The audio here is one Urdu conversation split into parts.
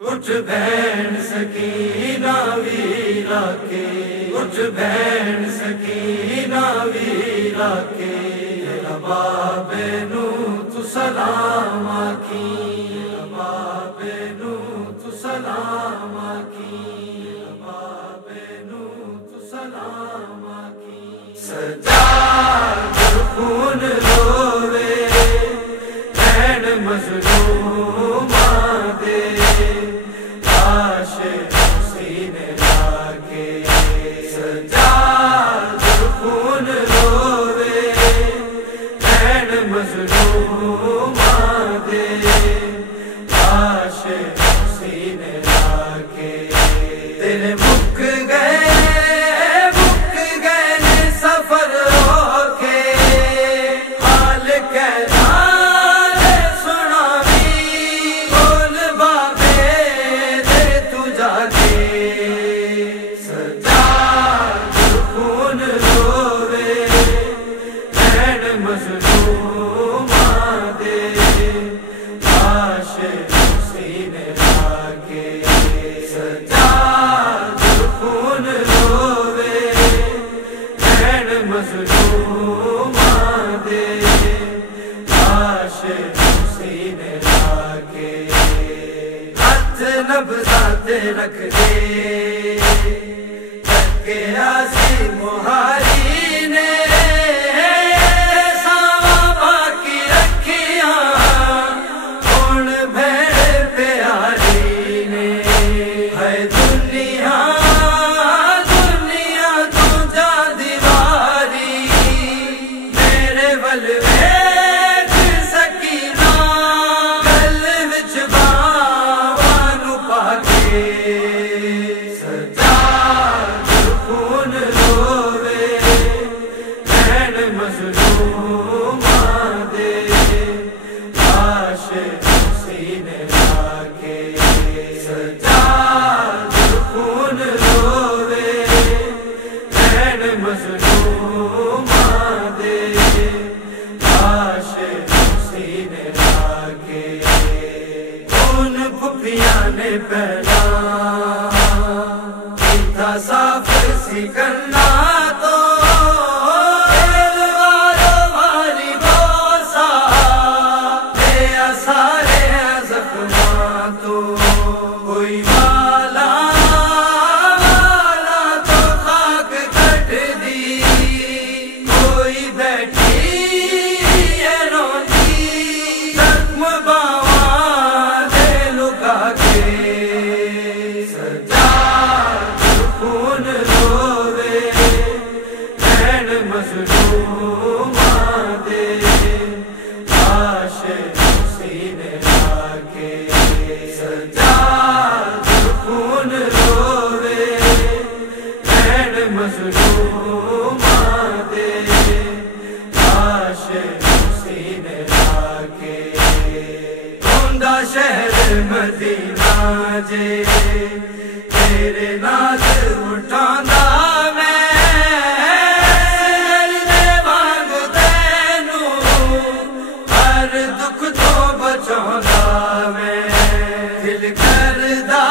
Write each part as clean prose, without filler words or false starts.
اٹھ بہن سکینہ ویرا کے، اٹھ بہن سکینہ ویرا کے، باب نو تو سلام آکھی، باب نو تو سلام آکھی، باب نو تو سلام آکھی۔ سجاد خون روے بہن مظلوم دے، سجاد خون روے بہن مظلوم دے، لاش حسین لا کے تیرے مک گئے سفر ہو کے، حال کہنا سناوی بول بابے دے تو جا کے۔ مظلوم دے لاش حسین لا کے، سجاد خون روے بہن مظلوم دے لاش حسین لا کے۔ ہاتھ نبضات رکھ دے کے آسی مہاری نے، مظلوم دے لاش حسین لا کے، سجاد خون روے بہن مظلوم دے لاش حسین لا کے۔ ان پھپھیاں نے پہلا تھا صاف سی کرنا تو، کوئی والا تو خاک کٹ دی، کوئی بیٹھی ہے روتی زخم باواں دے لکا کے، سجاد خون روے بہن مظلوم دے لاش حسین لا کے، سجاد خون روے بہن مظلوم دے لاش حسین لا کے۔ ڈھونڈا شہر مدینہ جے تیرے ناز اٹھاندا میں، دے وانگ تینوں ہر دکھ تو بچاوندا میں، دل کردا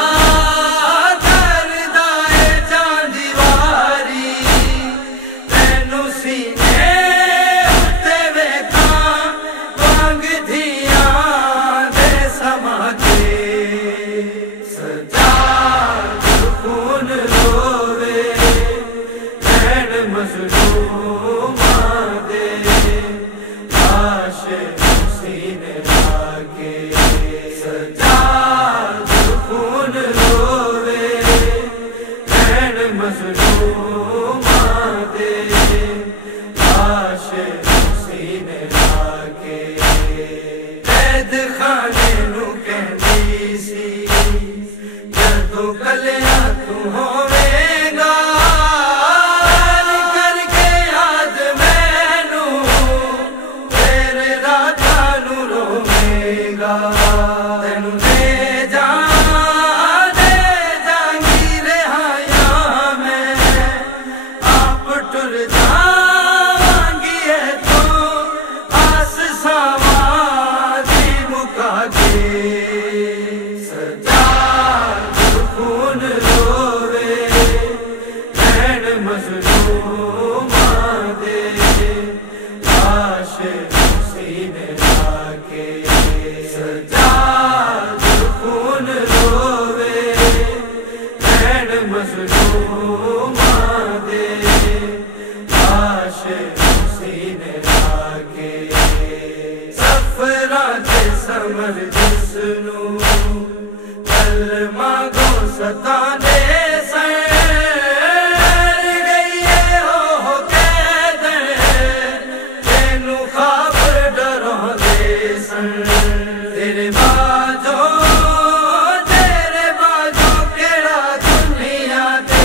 اے چاندی واری تینوں سینے اتے ویکھاں وانگ دھیاں دے سما کے، سجاد خون روے بہن مظلوم دے لاش حسین لا کے، سجاد خون روے بہن مظلوم دے لاش حسین لا کے۔ قید خانے نو کہندی سی جدوں کلیاں تو ہوویں گا، کر کے یاد مینوں تیرے راتاں نو روویں گا، تینوں دے جانگی رہایا میں آپ ٹر جاوانگی ہے تو آس ساواں دی مکا کے، سجاد کلمہ گو ستانے سر گئیے ہو قید تینوں خواب ڈروں دے سن تیرے باجو کیڑا دنیا تے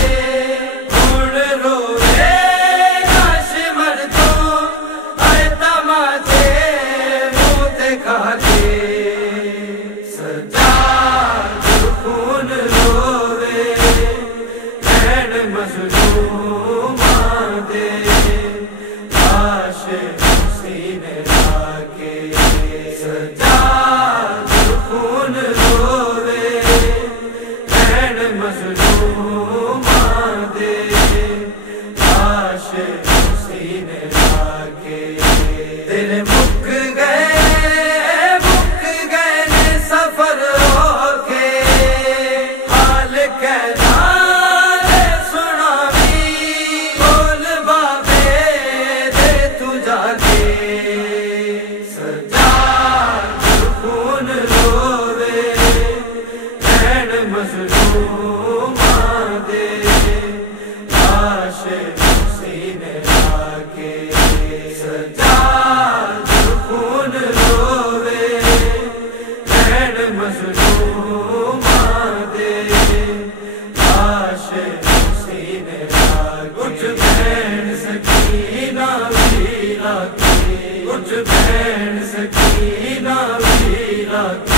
ہن روے گا شمر تو اے تماچے منہ تے کھا کے سجاد خون روے بہن مظلوماں دے لاش سینے لا کے سجاد خون روے بہن مظلوماں دے لاش سینے لا کے دل مک گئے نے سفر ہو کے حال کہنا سناوی بول بابے دے تو جا کے سجاد خون روے بہن مظلوماں دے لاش سینے لا کے سجاد خون روے بہن مظلوماں دے لاش سینے لا کے اٹھ بہن سکینہ ویرا کے اٹھ بہن سکینہ ویرا کے